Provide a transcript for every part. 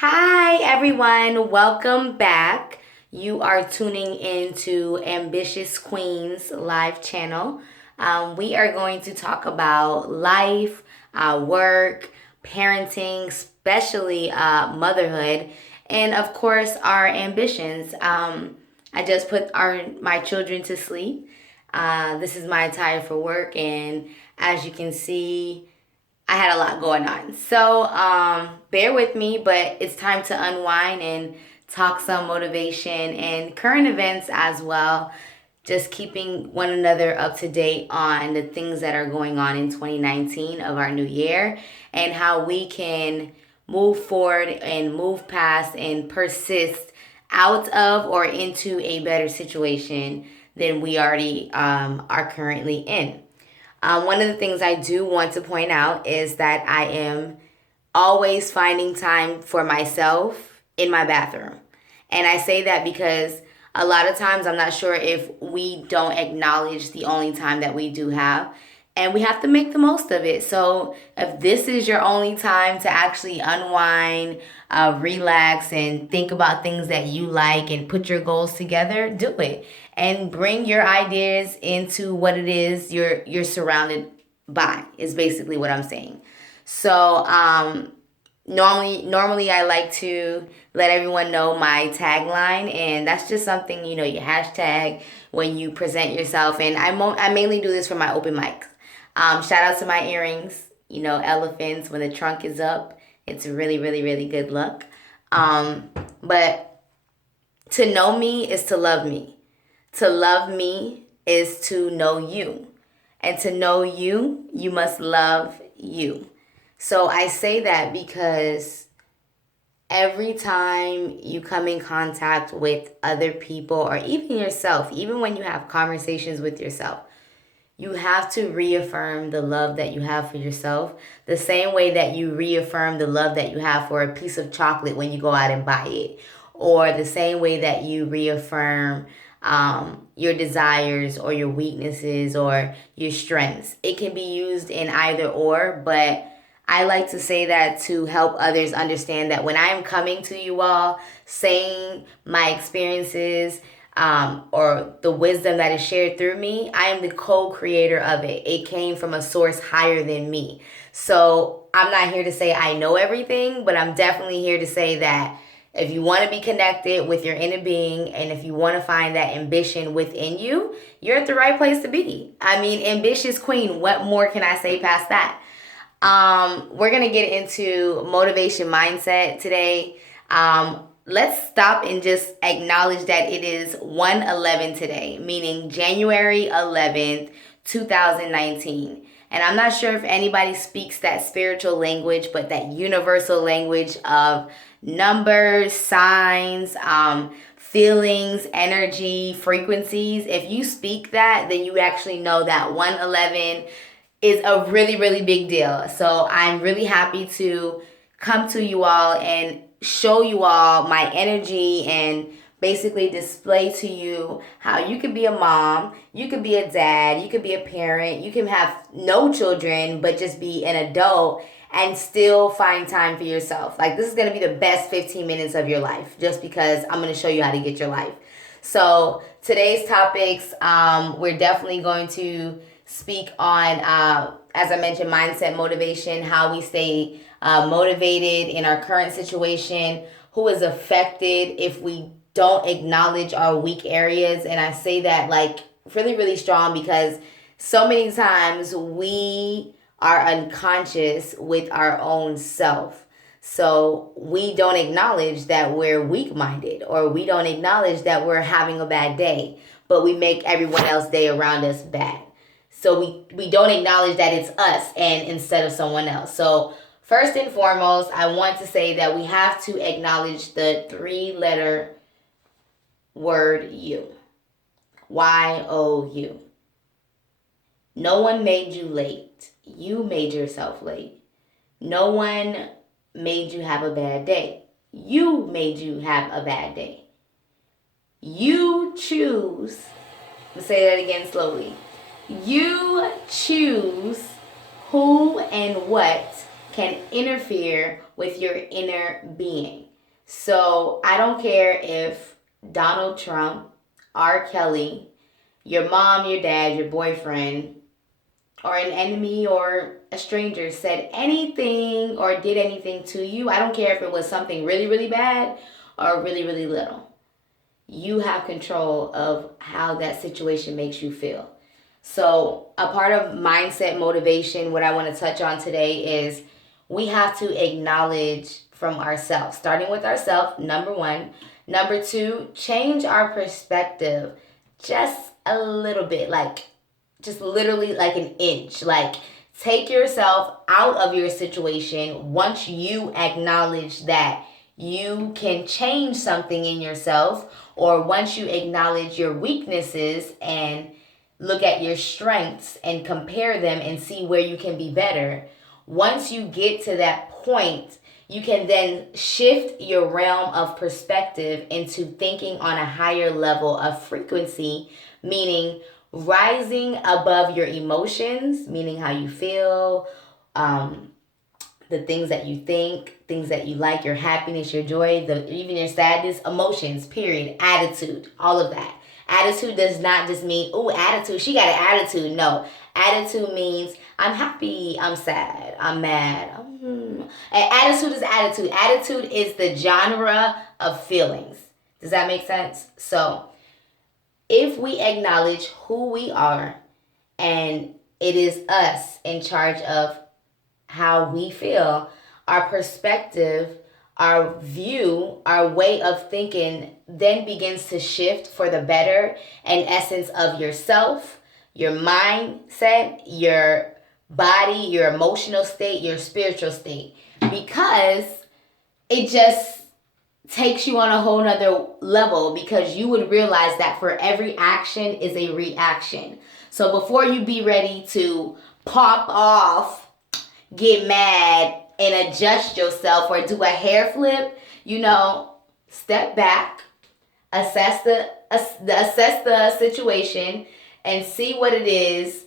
Hi, everyone. Welcome back. You are tuning into Ambitious Queens live channel. We are going to talk about life, work, parenting, especially motherhood, and of course, our ambitions. I just put my children to sleep. This is my attire for work, and as you can see, I had a lot going on. So bear with me, but it's time to unwind and talk some motivation and current events as well. Just keeping one another up to date on the things that are going on in 2019 of our new year and how we can move forward and move past and persist out of or into a better situation than we already are currently in. One of the things I do want to point out is that I am always finding time for myself in my bathroom. And I say that because a lot of times I'm not sure if we don't acknowledge the only time that we do have. And we have to make the most of it. So if this is your only time to actually unwind, relax, and think about things that you like and put your goals together, do it. And bring your ideas into what it is you're surrounded by, is basically what I'm saying. So normally I like to let everyone know my tagline, and that's just something, your hashtag when you present yourself. And I mainly do this for my open mics. Shout out to my earrings, elephants. When the trunk is up, it's really, really, really good luck. But to know me is to love me. To love me is to know you. And to know you, you must love you. So I say that because every time you come in contact with other people or even yourself, even when you have conversations with yourself, you have to reaffirm the love that you have for yourself the same way that you reaffirm the love that you have for a piece of chocolate when you go out and buy it, or the same way that you reaffirm your desires or your weaknesses or your strengths. It can be used in either or, but I like to say that to help others understand that when I am coming to you all saying my experiences, or the wisdom that is shared through me, I am the co-creator of it. It came from a source higher than me. So I'm not here to say I know everything, but I'm definitely here to say that if you want to be connected with your inner being and if you want to find that ambition within you, you're at the right place to be. I mean, ambitious queen, what more can I say past that? We're going to get into motivation mindset today. Let's stop and just acknowledge that it is 1/11 today, meaning January 11th, 2019. And I'm not sure if anybody speaks that spiritual language, but that universal language of numbers, signs, feelings, energy, frequencies. If you speak that, then you actually know that 1/11 is a really, really big deal. So I'm really happy to come to you all and show you all my energy and basically display to you how you could be a mom, you could be a dad, you could be a parent, you can have no children but just be an adult and still find time for yourself. Like, this is going to be the best 15 minutes of your life just because I'm going to show you how to get your life. So today's topics, we're definitely going to speak on, as I mentioned, mindset, motivation, how we stay motivated in our current situation, who is affected if we don't acknowledge our weak areas. And I say that like really, really strong because so many times we are unconscious with our own self. So we don't acknowledge that we're weak-minded, or we don't acknowledge that we're having a bad day, but we make everyone else's day around us bad. So we don't acknowledge that it's us and instead of someone else. So first and foremost, I want to say that we have to acknowledge the 3-letter word you. YOU. No one made you late. You made yourself late. No one made you have a bad day. You made you have a bad day. You choose. Let's say that again slowly. You choose who and what can interfere with your inner being. So I don't care if Donald Trump, R. Kelly, your mom, your dad, your boyfriend, or an enemy or a stranger said anything or did anything to you. I don't care if it was something really, really bad or really, really little. You have control of how that situation makes you feel. So, a part of mindset motivation, what I want to touch on today is we have to acknowledge from ourselves, starting with ourselves, number one. Number two, change our perspective just a little bit, like just literally like an inch. Like, take yourself out of your situation once you acknowledge that you can change something in yourself, or once you acknowledge your weaknesses and look at your strengths and compare them and see where you can be better. Once you get to that point, you can then shift your realm of perspective into thinking on a higher level of frequency, meaning rising above your emotions, meaning how you feel, the things that you think, things that you like, your happiness, your joy, even your sadness, emotions, period, attitude, all of that. Attitude does not just mean, oh, attitude, she got an attitude. No, attitude means I'm happy, I'm sad, I'm mad. And attitude is attitude. Attitude is the genre of feelings. Does that make sense? So if we acknowledge who we are and it is us in charge of how we feel, our perspective, our view, our way of thinking then begins to shift for the better, in essence of yourself, your mindset, your body, your emotional state, your spiritual state. Because it just takes you on a whole nother level, because you would realize that for every action is a reaction. So before you be ready to pop off, get mad, and adjust yourself or do a hair flip, step back, assess the situation, and see what it is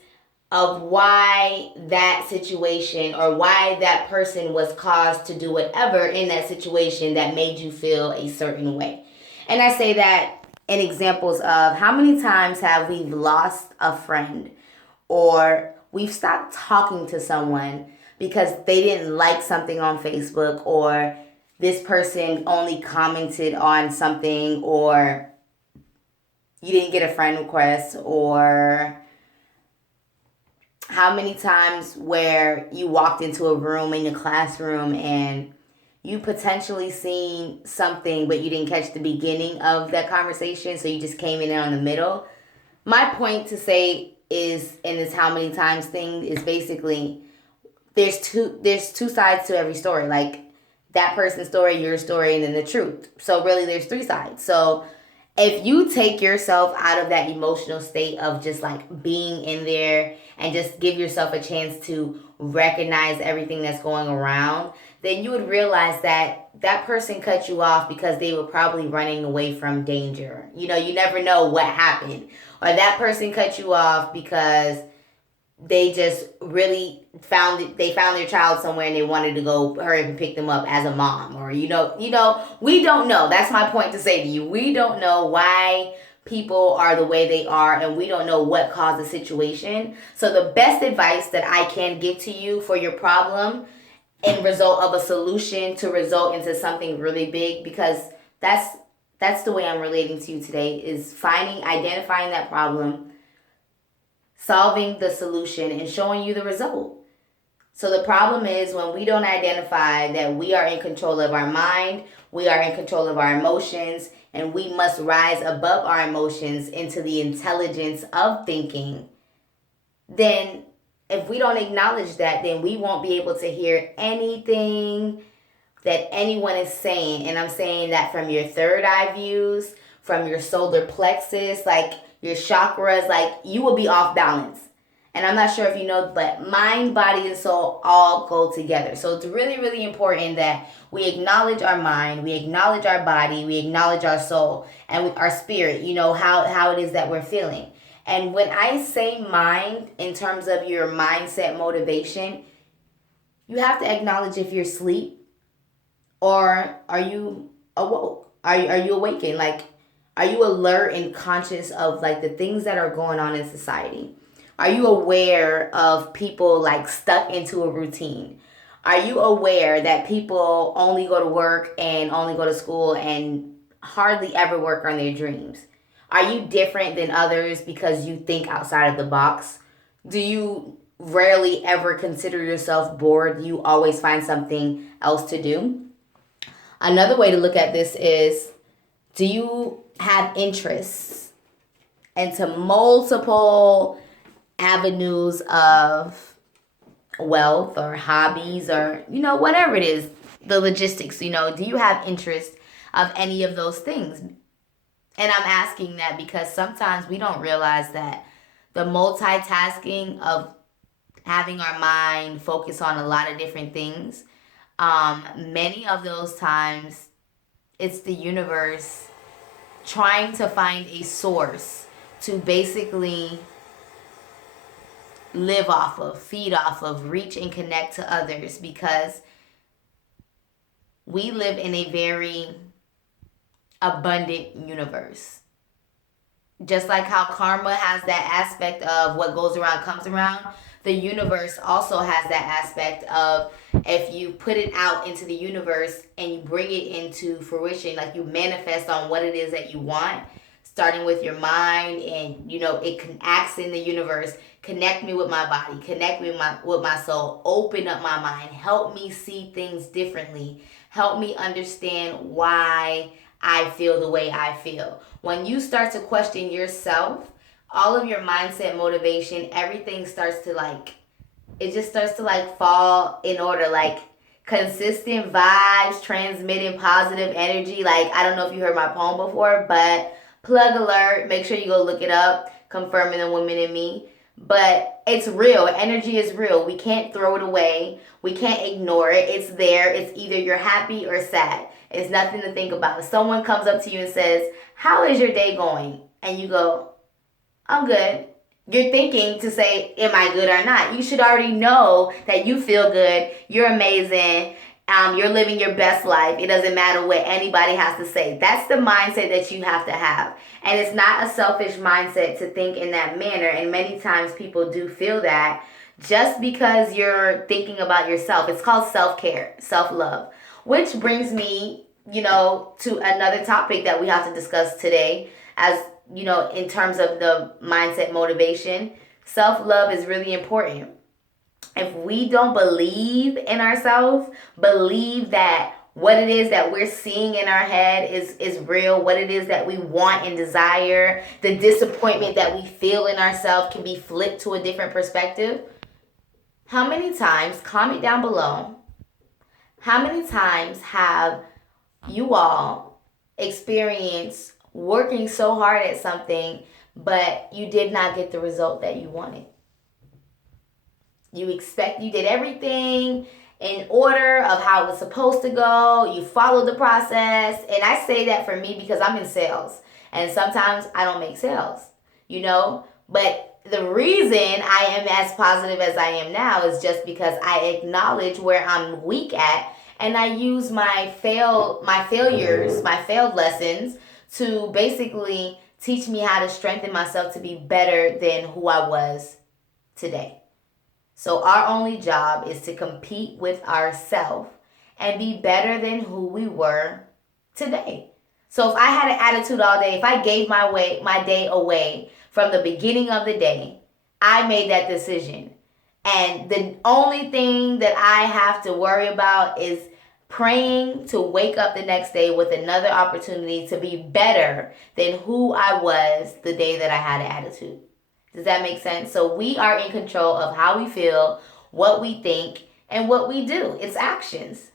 of why that situation or why that person was caused to do whatever in that situation that made you feel a certain way. And I say that in examples of how many times have we lost a friend or we've stopped talking to someone because they didn't like something on Facebook, or this person only commented on something, or you didn't get a friend request, or how many times where you walked into a room in your classroom and you potentially seen something but you didn't catch the beginning of that conversation, so you just came in on the middle. My point to say is, in this how many times thing, is basically there's two sides to every story. Like that person's story, your story, and then the truth. So really there's three sides. So if you take yourself out of that emotional state of just like being in there and just give yourself a chance to recognize everything that's going around, then you would realize that that person cut you off because they were probably running away from danger. You never know what happened. Or that person cut you off because they just really found their child somewhere and they wanted to go hurry up and pick them up as a mom. Or we don't know. That's my point to say to you. We don't know why people are the way they are, and we don't know what caused the situation. So the best advice that I can give to you for your problem in result of a solution to result into something really big, because that's the way I'm relating to you today, is identifying that problem, solving the solution, and showing you the result. So the problem is when we don't identify that we are in control of our mind, we are in control of our emotions, and we must rise above our emotions into the intelligence of thinking. Then if we don't acknowledge that, then we won't be able to hear anything that anyone is saying. And I'm saying that from your third eye views, from your solar plexus, like your chakras, like you will be off balance. And I'm not sure if you know, but mind, body, and soul all go together. So it's really, really important that we acknowledge our mind, we acknowledge our body, we acknowledge our soul, and our spirit, how it is that we're feeling. And when I say mind, in terms of your mindset motivation, You have to acknowledge if you're asleep or are you awoke? Are you awakened? Like, are you alert and conscious of like the things that are going on in society? Are you aware of people like stuck into a routine? Are you aware that people only go to work and only go to school and hardly ever work on their dreams? Are you different than others because you think outside of the box? Do you rarely ever consider yourself bored? You always find something else to do? Another way to look at this is, do you have interests into multiple avenues of wealth or hobbies or, whatever it is, the logistics, do you have interest of any of those things? And I'm asking that because sometimes we don't realize that the multitasking of having our mind focus on a lot of different things, many of those times it's the universe trying to find a source to basically live off of, feed off of, reach and connect to others, because we live in a very abundant universe. Just like how karma has that aspect of what goes around comes around, the universe also has that aspect of, if you put it out into the universe and you bring it into fruition, like you manifest on what it is that you want, starting with your mind, and it can acts in the universe. Connect me with my body, connect me with my soul, open up my mind, help me see things differently, help me understand why I feel the way I feel. When you start to question yourself, all of your mindset, motivation, everything starts to it just starts to fall in order. Like, consistent vibes, transmitting positive energy. Like, I don't know if you heard my poem before, but plug alert, make sure you go look it up, Confirming the Woman in Me. But it's real. Energy is real. We can't throw it away. We can't ignore it. It's there. It's either you're happy or sad. It's nothing to think about. If someone comes up to you and says, "How is your day going?" and you go, "I'm good," you're thinking to say, "Am I good or not?" You should already know that you feel good. You're amazing. You're living your best life. It doesn't matter what anybody has to say. That's the mindset that you have to have. And it's not a selfish mindset to think in that manner. And many times people do feel that just because you're thinking about yourself. It's called self-care, self-love. Which brings me, to another topic that we have to discuss today, as, in terms of the mindset motivation. Self-love is really important. If we don't believe in ourselves, believe that what it is that we're seeing in our head is real, what it is that we want and desire, the disappointment that we feel in ourselves can be flipped to a different perspective. How many times, comment down below, how many times have you all experienced working so hard at something, but you did not get the result that you wanted? You did everything in order of how it was supposed to go. You followed the process. And I say that for me because I'm in sales. And sometimes I don't make sales, But the reason I am as positive as I am now is just because I acknowledge where I'm weak at. And I use my failed lessons to basically teach me how to strengthen myself to be better than who I was today. So our only job is to compete with ourselves and be better than who we were today. So if I had an attitude all day, if I gave my day away from the beginning of the day, I made that decision. And the only thing that I have to worry about is praying to wake up the next day with another opportunity to be better than who I was the day that I had an attitude. Does that make sense? So we are in control of how we feel, what we think, and what we do. It's actions.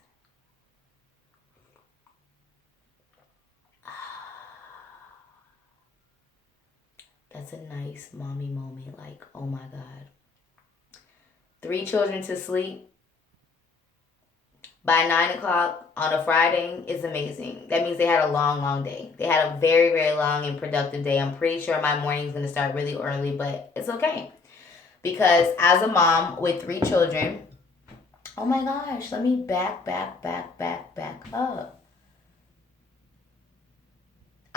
That's a nice mommy moment. Like, oh my God. 3 children to sleep by 9 o'clock on a Friday is amazing. That means they had a long, long day. They had a very, very long and productive day. I'm pretty sure my morning is going to start really early, but it's okay. Because as a mom with 3 children, Oh my gosh, let me back up.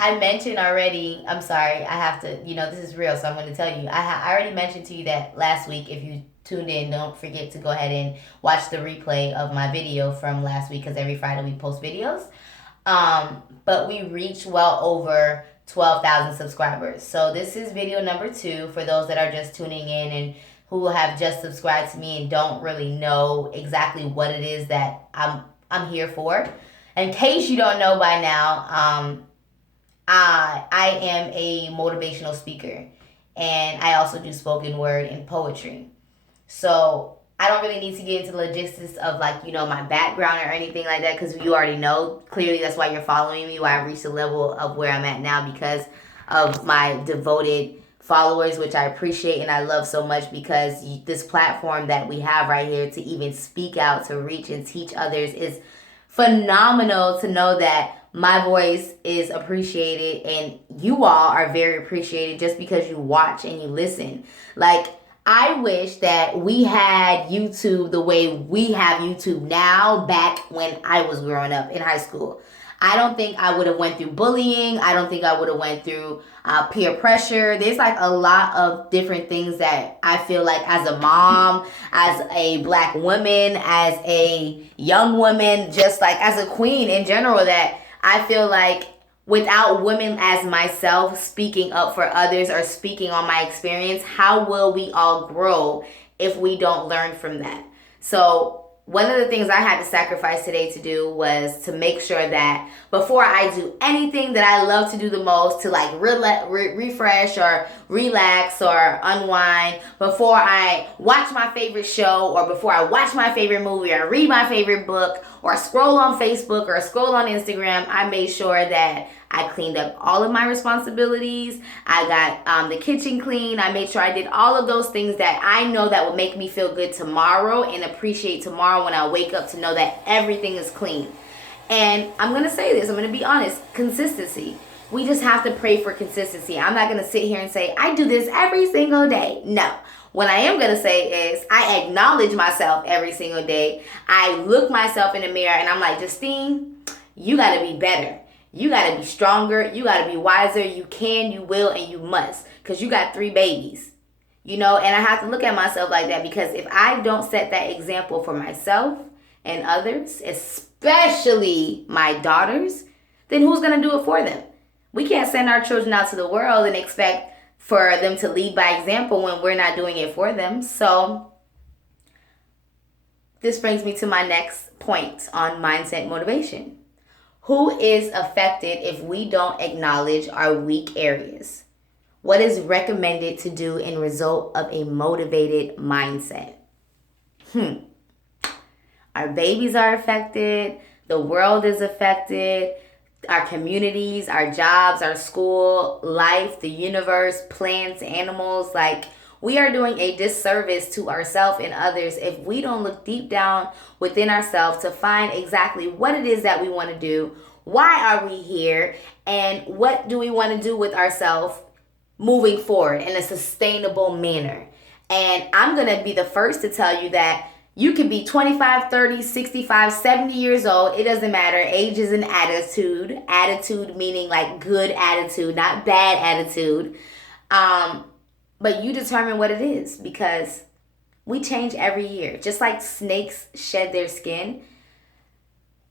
I mentioned already, I'm sorry, I have to, this is real, so I'm going to tell you. I already mentioned to you that last week, if you tuned in, don't forget to go ahead and watch the replay of my video from last week, because every Friday we post videos. But we reached well over 12,000 subscribers. So this is video number 2 for those that are just tuning in and who have just subscribed to me and don't really know exactly what it is that I'm here for. In case you don't know by now, I am a motivational speaker, and I also do spoken word and poetry. So I don't really need to get into the logistics of my background or anything like that, because you already know. Clearly, that's why you're following me, why I've reached the level of where I'm at now, because of my devoted followers, which I appreciate and I love so much, because this platform that we have right here to even speak out, to reach and teach others is phenomenal. To know that my voice is appreciated and you all are very appreciated just because you watch and you listen. I wish that we had YouTube the way we have YouTube now back when I was growing up in high school. I don't think I would have went through bullying. I don't think I would have went through peer pressure. There's a lot of different things that I feel like as a mom, as a black woman, as a young woman, just as a queen in general, that I feel like without women as myself speaking up for others or speaking on my experience, how will we all grow if we don't learn from that? So one of the things I had to sacrifice today to do was to make sure that before I do anything that I love to do the most, to refresh or relax or unwind, before I watch my favorite show or before I watch my favorite movie or read my favorite book or scroll on Facebook or scroll on Instagram, I made sure that I cleaned up all of my responsibilities. I got the kitchen clean. I made sure I did all of those things that I know that will make me feel good tomorrow and appreciate tomorrow when I wake up, to know that everything is clean. And I'm going to say this. I'm going to be honest. Consistency. We just have to pray for consistency. I'm not going to sit here and say, I do this every single day. No. What I am going to say is I acknowledge myself every single day. I look myself in the mirror and I'm like, Justine, you got to be better. You got to be stronger. You got to be wiser. You can, you will, and you must. Because you got 3 babies. And I have to look at myself like that, because if I don't set that example for myself and others, especially my daughters, then who's going to do it for them? We can't send our children out to the world and expect for them to lead by example when we're not doing it for them. So this brings me to my next point on mindset motivation. Who is affected if we don't acknowledge our weak areas? What is recommended to do in result of a motivated mindset? Our babies are affected. The world is affected. Our communities, our jobs, our school, life, the universe, plants, animals. We are doing a disservice to ourselves and others if we don't look deep down within ourselves to find exactly what it is that we want to do, why are we here, and what do we want to do with ourselves moving forward in a sustainable manner. And I'm going to be the first to tell you that you can be 25, 30, 65, 70 years old. It doesn't matter. Age is an attitude. Attitude meaning good attitude, not bad attitude. But you determine what it is, because we change every year. Just like snakes shed their skin.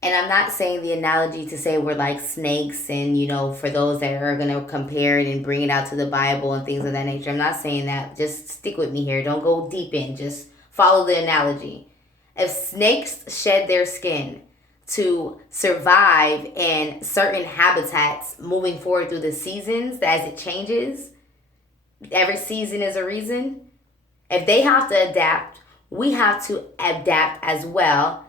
And I'm not saying the analogy to say we're like snakes and, for those that are going to compare it and bring it out to the Bible and things of that nature. I'm not saying that. Just stick with me here. Don't go deep in. Just follow the analogy. If snakes shed their skin to survive in certain habitats moving forward through the seasons as it changes, every season is a reason. If they have to adapt, we have to adapt as well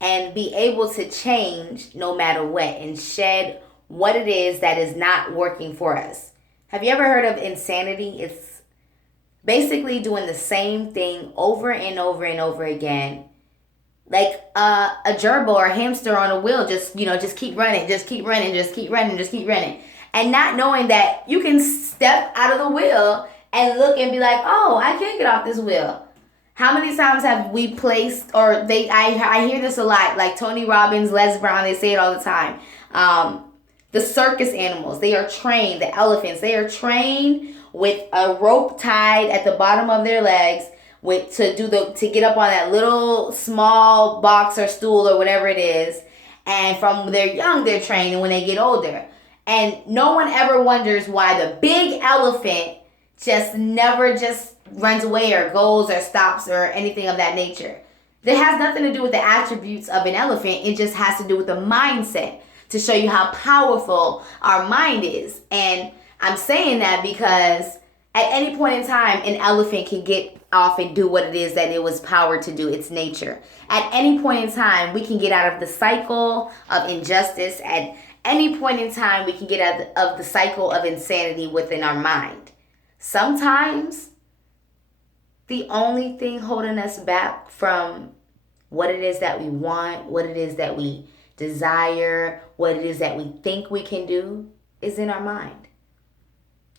and be able to change no matter what and shed what it is that is not working for us. Have you ever heard of insanity? It's basically doing the same thing over and over and over again. Like a gerbil or a hamster on a wheel, just keep running, just keep running, just keep running, just keep running. And not knowing that you can step out of the wheel and look and be like, oh, I can't get off this wheel. How many times have we placed, or I hear this a lot, like Tony Robbins, Les Brown, they say it all the time. The circus animals, they are trained, the elephants, they are trained with a rope tied at the bottom of their legs to get up on that little small box or stool or whatever it is. And from they're young, they're trained, and when they get older. And no one ever wonders why the big elephant just never just runs away or goes or stops or anything of that nature. That has nothing to do with the attributes of an elephant. It just has to do with the mindset, to show you how powerful our mind is. And I'm saying that because at any point in time, an elephant can get off and do what it is that it was powered to do, its nature. At any point in time, we can get out of the cycle of injustice. At any point in time, we can get out of the cycle of insanity within our mind. Sometimes, the only thing holding us back from what it is that we want, what it is that we desire, what it is that we think we can do, is in our mind.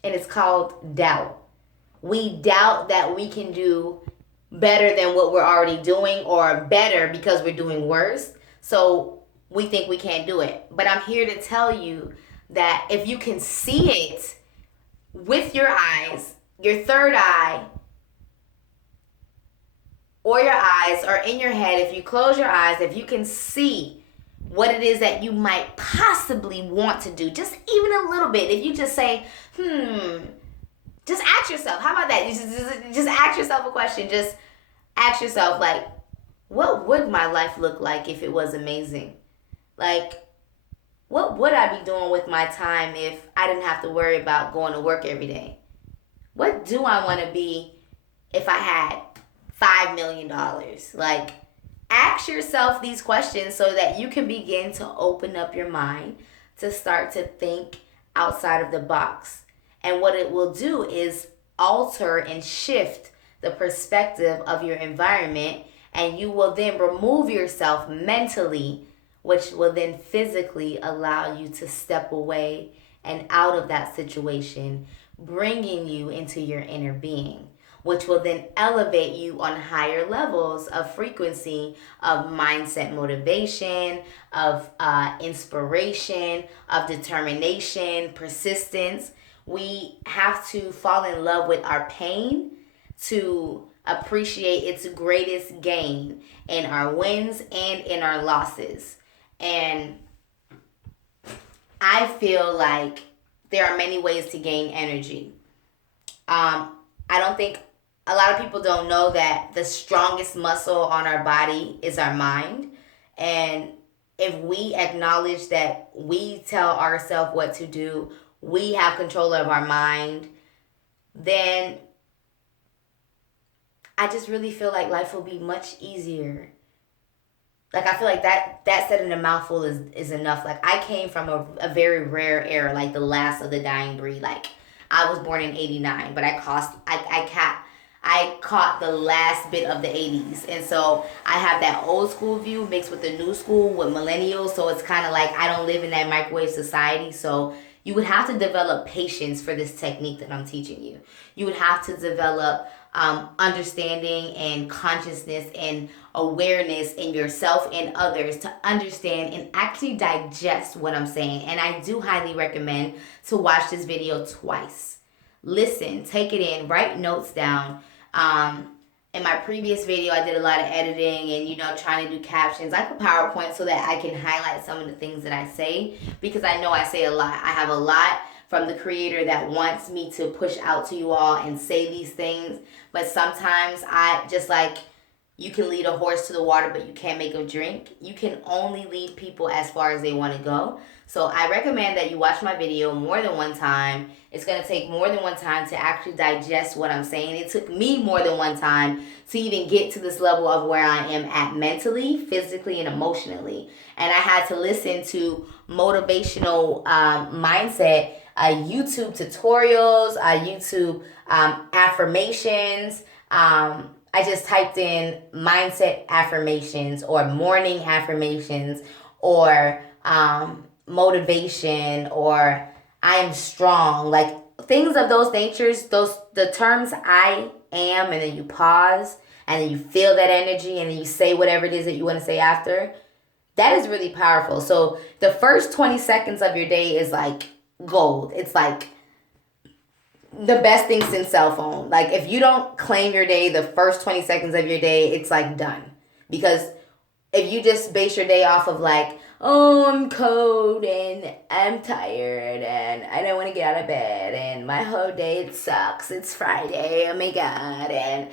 And it's called doubt. We doubt that we can do better than what we're already doing, or better because we're doing worse. So we think we can't do it. But I'm here to tell you that if you can see it with your eyes, your third eye, or your eyes, or in your head, if you close your eyes, if you can see what it is that you might possibly want to do, just even a little bit, if you just say, just ask yourself, how about that? Just ask yourself a question. Just ask yourself, like, what would my life look like if it was amazing? Like, what would I be doing with my time if I didn't have to worry about going to work every day? What do I want to be if I had $5 million? Like, ask yourself these questions so that you can begin to open up your mind to start to think outside of the box. And what it will do is alter and shift the perspective of your environment, and you will then remove yourself mentally, which will then physically allow you to step away and out of that situation, bringing you into your inner being, which will then elevate you on higher levels of frequency, of mindset motivation, of inspiration, of determination, persistence. We have to fall in love with our pain to appreciate its greatest gain in our wins and in our losses. And I feel like there are many ways to gain energy. I don't think a lot of people don't know that the strongest muscle on our body is our mind. And if we acknowledge that we tell ourselves what to do, we have control of our mind, then I just really feel like life will be much easier. Like, I feel like that said in a mouthful is enough. Like, I came from a very rare era, like the last of the dying breed. Like, I was born in '89, but I caught the last bit of the '80s. And so I have that old school view mixed with the new school with millennials. So it's kind of like I don't live in that microwave society. So you would have to develop patience for this technique that I'm teaching you. You would have to develop understanding and consciousness and awareness in yourself and others to understand and actually digest what I'm saying. And I do highly recommend to watch this video twice. Listen, take it in, write notes down. In my previous video, I did a lot of editing and, trying to do captions. I put PowerPoint so that I can highlight some of the things that I say, because I know I say a lot. I have a lot from the creator that wants me to push out to you all and say these things. But sometimes you can lead a horse to the water, but you can't make him drink. You can only lead people as far as they want to go. So I recommend that you watch my video more than one time. It's going to take more than one time to actually digest what I'm saying. It took me more than one time to even get to this level of where I am at mentally, physically, and emotionally. And I had to listen to motivational mindset, YouTube tutorials, YouTube affirmations. I just typed in mindset affirmations or morning affirmations or motivation or I am strong, like things of those natures, the terms I am, and then you pause and then you feel that energy and then you say whatever it is that you want to say after, that is really powerful. So the first 20 seconds of your day is like gold. It's like the best thing since cell phone. Like if you don't claim your day, the first 20 seconds of your day, it's like done. Because if you just base your day off of like, oh, I'm cold and I'm tired and I don't want to get out of bed and my whole day it sucks. It's Friday. Oh my God. And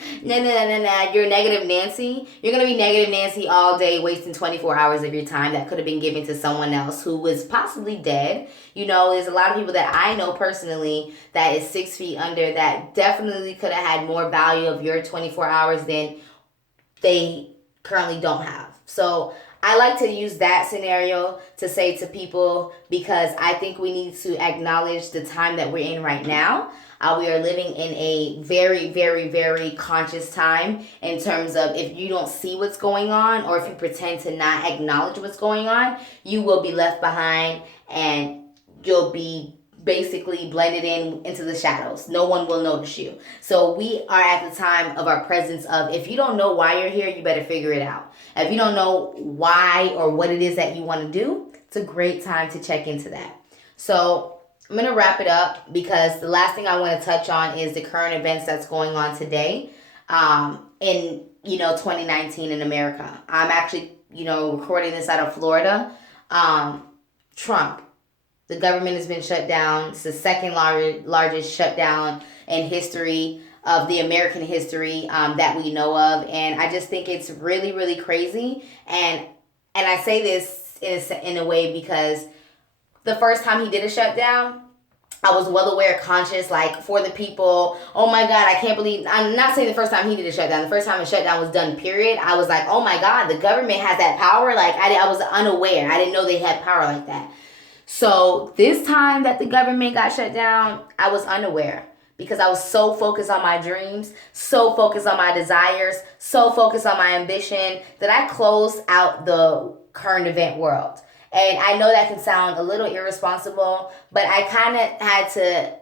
you're negative Nancy. You're going to be negative Nancy all day, wasting 24 hours of your time that could have been given to someone else who was possibly dead. You know, there's a lot of people that I know personally that is 6 feet under that definitely could have had more value of your 24 hours than they currently don't have. So I like to use that scenario to say to people, because I think we need to acknowledge the time that we're in right now. We are living in a very, very, very conscious time in terms of if you don't see what's going on or if you pretend to not acknowledge what's going on, you will be left behind and you'll be basically blended into the shadows. No one will notice you. So we are at the time of our presence of, if you don't know why you're here, you better figure it out. If you don't know why or what it is that you want to do, it's a great time to check into that. So I'm going to wrap it up because the last thing I want to touch on is the current events that's going on today in 2019 in America. I'm actually, recording this out of Florida. Trump. The government has been shut down. It's the second largest shutdown in history of the American history that we know of. And I just think it's really, really crazy. And I say this in a way because the first time he did a shutdown, I was well aware, conscious, like for the people, oh my God, I can't believe, I'm not saying the first time he did a shutdown, the first time a shutdown was done, period. I was like, oh my God, the government has that power. Like I was unaware. I didn't know they had power like that. So this time that the government got shut down, I was unaware because I was so focused on my dreams, so focused on my desires, so focused on my ambition that I closed out the current event world. And I know that can sound a little irresponsible, but I kind of had to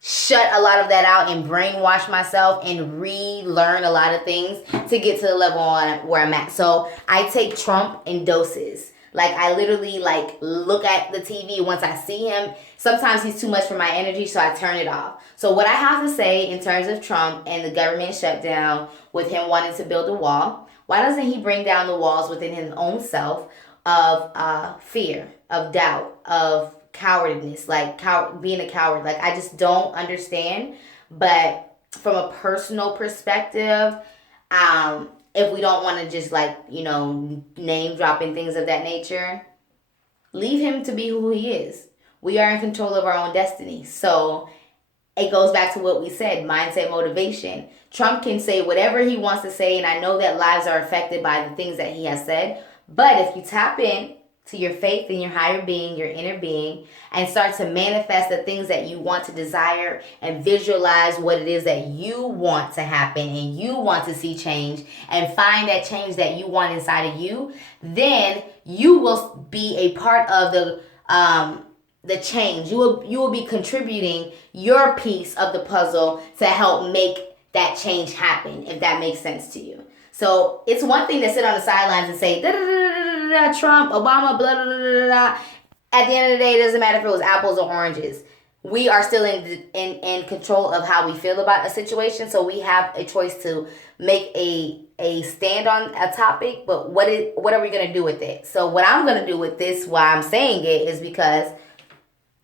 shut a lot of that out and brainwash myself and relearn a lot of things to get to the level where I'm at. So I take Trump in doses. Like, I literally, look at the TV once I see him. Sometimes he's too much for my energy, so I turn it off. So what I have to say in terms of Trump and the government shutdown with him wanting to build a wall, why doesn't he bring down the walls within his own self of fear, of doubt, of cowardness, being a coward? Like, I just don't understand. But from a personal perspective, if we don't want to just name dropping things of that nature, leave him to be who he is. We are in control of our own destiny. So it goes back to what we said, mindset, motivation. Trump can say whatever he wants to say, and I know that lives are affected by the things that he has said. But if you tap in to your faith and your higher being, your inner being, and start to manifest the things that you want to desire and visualize what it is that you want to happen and you want to see change and find that change that you want inside of you, then you will be a part of the change. You will be contributing your piece of the puzzle to help make that change happen, if that makes sense to you. So it's one thing to sit on the sidelines and say, Trump, Obama, blah, blah, blah, blah, blah. At the end of the day, it doesn't matter if it was apples or oranges. We are still in control of how we feel about a situation. So we have a choice to make a stand on a topic. But what are we going to do with it? So what I'm going to do with this, why I'm saying it, is because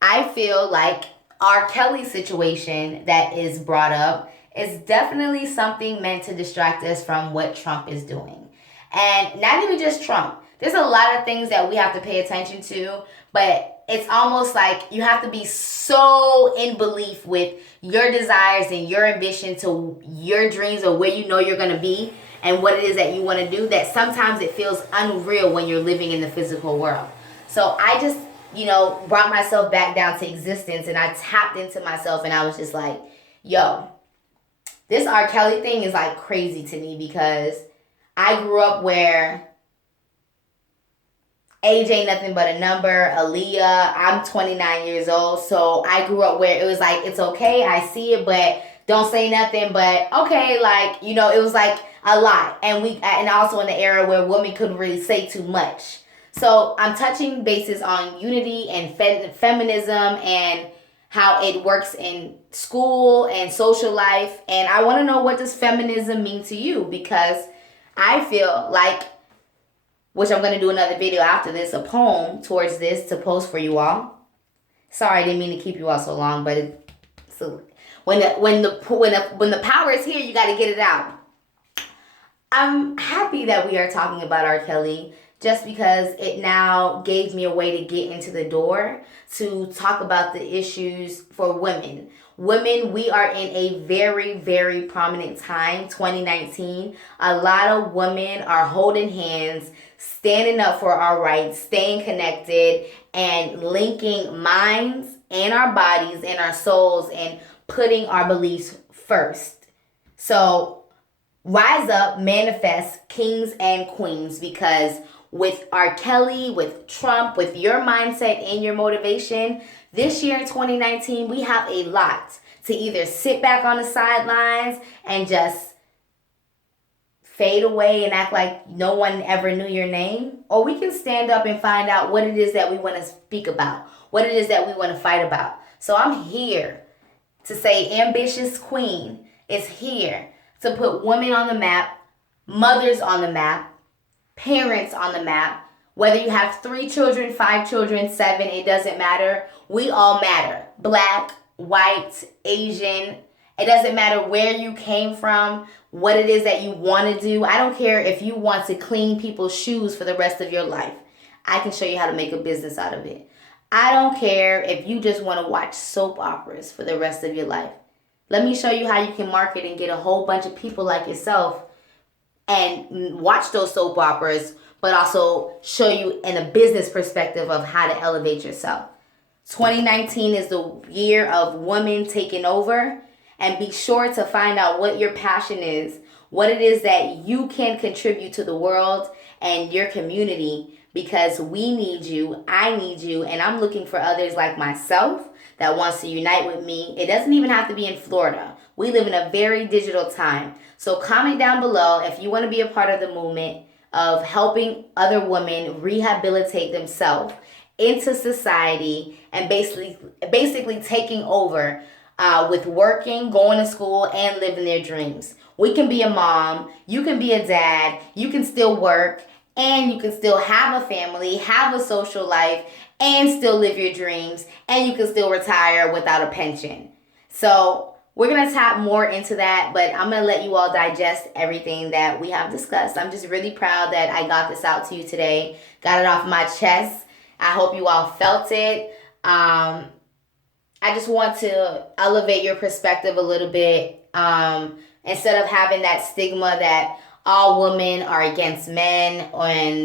I feel like R. Kelly situation that is brought up is definitely something meant to distract us from what Trump is doing. And not even just Trump. There's a lot of things that we have to pay attention to, but it's almost like you have to be so in belief with your desires and your ambition to your dreams or where you know you're going to be and what it is that you want to do, that sometimes it feels unreal when you're living in the physical world. So I just, brought myself back down to existence, and I tapped into myself, and I was just like, yo, this R. Kelly thing is like crazy to me because I grew up where age ain't nothing but a number. Aaliyah, I'm 29 years old, so I grew up where it was like, it's okay, I see it, but don't say nothing, but okay, it was like a lot, and also in the era where women couldn't really say too much. So I'm touching bases on unity and feminism and how it works in school and social life. And I want to know, what does feminism mean to you? Because I feel like, which I'm going to do another video after this, a poem towards this to post for you all. Sorry, I didn't mean to keep you all so long, but so when the power is here, you got to get it out. I'm happy that we are talking about R. Kelly, just because it now gave me a way to get into the door to talk about the issues for women. Women, we are in a very, very prominent time, 2019. A lot of women are holding hands, standing up for our rights, staying connected, and linking minds and our bodies and our souls and putting our beliefs first. So rise up, manifest, kings and queens, because with R. Kelly, with Trump, with your mindset and your motivation, this year in 2019, we have a lot to either sit back on the sidelines and just fade away and act like no one ever knew your name, or we can stand up and find out what it is that we want to speak about, what it is that we want to fight about. So I'm here to say Ambitious Queen is here to put women on the map, mothers on the map, parents on the map. Whether you have 3 children, 5 children, 7, it doesn't matter. We all matter. Black, white, Asian. It doesn't matter where you came from, what it is that you want to do. I don't care if you want to clean people's shoes for the rest of your life. I can show you how to make a business out of it. I don't care if you just want to watch soap operas for the rest of your life. Let me show you how you can market and get a whole bunch of people like yourself and watch those soap operas, but also show you in a business perspective of how to elevate yourself. 2019 is the year of women taking over, and be sure to find out what your passion is, what it is that you can contribute to the world and your community, because we need you, I need you, and I'm looking for others like myself that wants to unite with me. It doesn't even have to be in Florida. We live in a very digital time. So comment down below if you want to be a part of the movement of helping other women rehabilitate themselves into society and basically taking over with working, going to school, and living their dreams. We can be a mom, you can be a dad, you can still work, and you can still have a family, have a social life, and still live your dreams, and you can still retire without a pension. So we're going to tap more into that, but I'm going to let you all digest everything that we have discussed. I'm just really proud that I got this out to you today, got it off my chest. I hope you all felt it. I just want to elevate your perspective a little bit. Instead of having that stigma that all women are against men, and